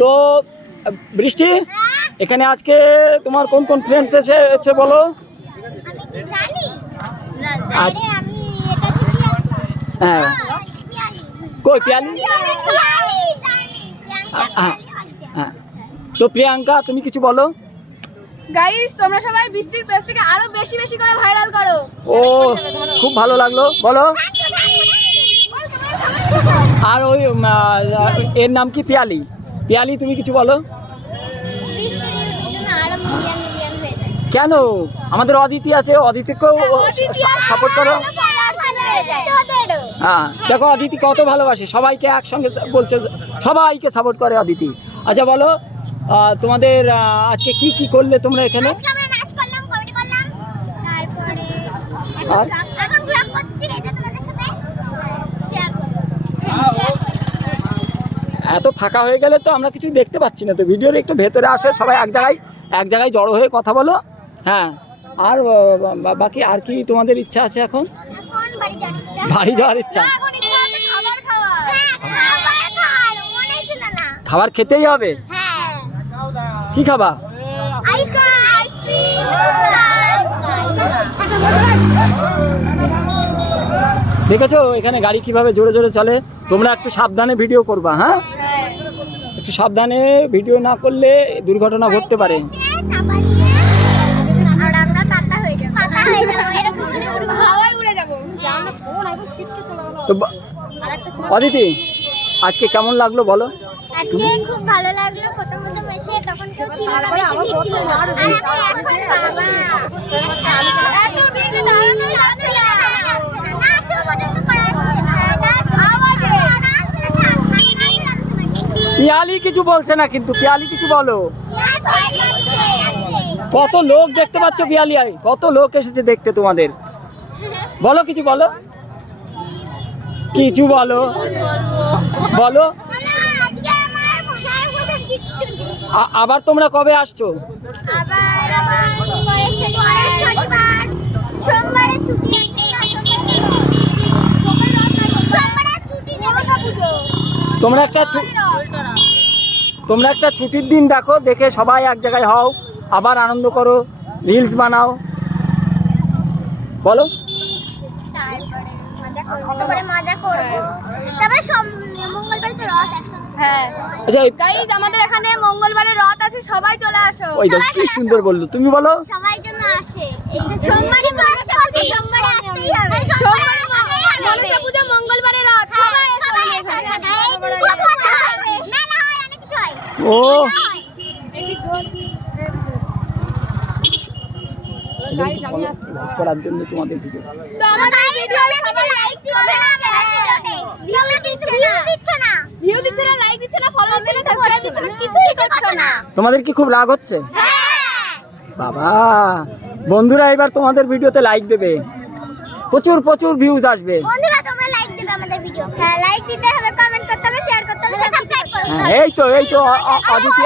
তো বৃষ্টি, এখানে আজকে তোমার কোন কোন ফ্রেন্ডস এসেছে বলো? হ্যাঁ, কই পিয়ালি? হ্যাঁ, তো প্রিয়াঙ্কা তুমি কিছু বলো। গাইস তোমরা সবাই বৃষ্টির পেজটাকে আরো বেশি বেশি করে ভাইরাল করো। ও খুব ভালো লাগলো, বলো। আর ওই এর নাম কি? পিয়ালি। পিয়ালি তুমি কিছু বলো। কেন? আমাদের অদিতি আছে, অদিতিকেও সাপোর্ট করো। হ্যাঁ, দেখো অদিতি কত ভালোবাসে, সবাইকে একসঙ্গে বলছে, সবাইকে সাপোর্ট করে অদিতি। আচ্ছা বলো, তোমাদের আজকে কি কি করলে তোমরা এখানে? আর এত ফাঁকা হয়ে গেলে তো আমরা কিছুই দেখতে পাচ্ছি না, তো ভিডিওর একটু ভেতরে আসে, সবাই এক জায়গায় জড়ো হয়ে কথা বলো। হ্যাঁ, আর বাকি আর কি তোমাদের ইচ্ছা আছে এখন? বাড়ি যাওয়ার ইচ্ছা? খাবার খেতেই হবে। কি খাবা? দেখেছো এখানে গাড়ি কিভাবে জোরে জোরে চলে? তোমরা একটু সাবধানে ভিডিও করবা। হ্যাঁ, একটু সাবধানে ভিডিও না করলে দুর্ঘটনা ঘটতে পারে। তো অদিতি আজকে কেমন লাগলো বলো? আজকে খুব ভালো লাগলো। প্রথম এসে তখন কেউ ছিল না, বেশি ভিড় ছিল না। আর আমি এখন বাবা এত ভিড়ে দাঁড়ানো যাচ্ছে না, নাচও পর্যন্ত করা যাচ্ছে না। পিয়ালি কিছু বলছে না, কিন্তু পিয়ালি কিছু বলো। কত লোক দেখতে পাচ্ছ পিয়ালি, কত লোক এসেছে দেখতে তোমাদের, বলো কিছু বলো, কিছু বলো, বলো। আবার তোমরা কবে আসছো? তোমরা একটা ছুটির দিন দেখো, দেখে সবাই এক জায়গায় হও, আবার আনন্দ করো, রিলস বানাও, বলো। আমাদের এখানে মঙ্গলবারে রথ আছে, সবাই চলে আসো। ওই দেখো কি সুন্দর বললো, তুমি বলো। সবাই জন্য আসে, সোমবারে আসতেই হবে। মনসা পূজা মঙ্গলবারে রথ, সবাই ও করার জন্য তোমাদের ভিডিও। তোমাদের কি খুব রাগ হচ্ছে? বাবা বন্ধুরা, এবার তোমাদের ভিডিওতে লাইক দেবে, প্রচুর প্রচুর ভিউজ আসবে। বন্ধুরা তোমরা লাইক দিবে আমাদের ভিডিও। হ্যাঁ, লাইক দিতে হবে, কমেন্ট করতে হবে, শেয়ার করতে হবে, সাবস্ক্রাইব করতে হবে। এই তো অদিতি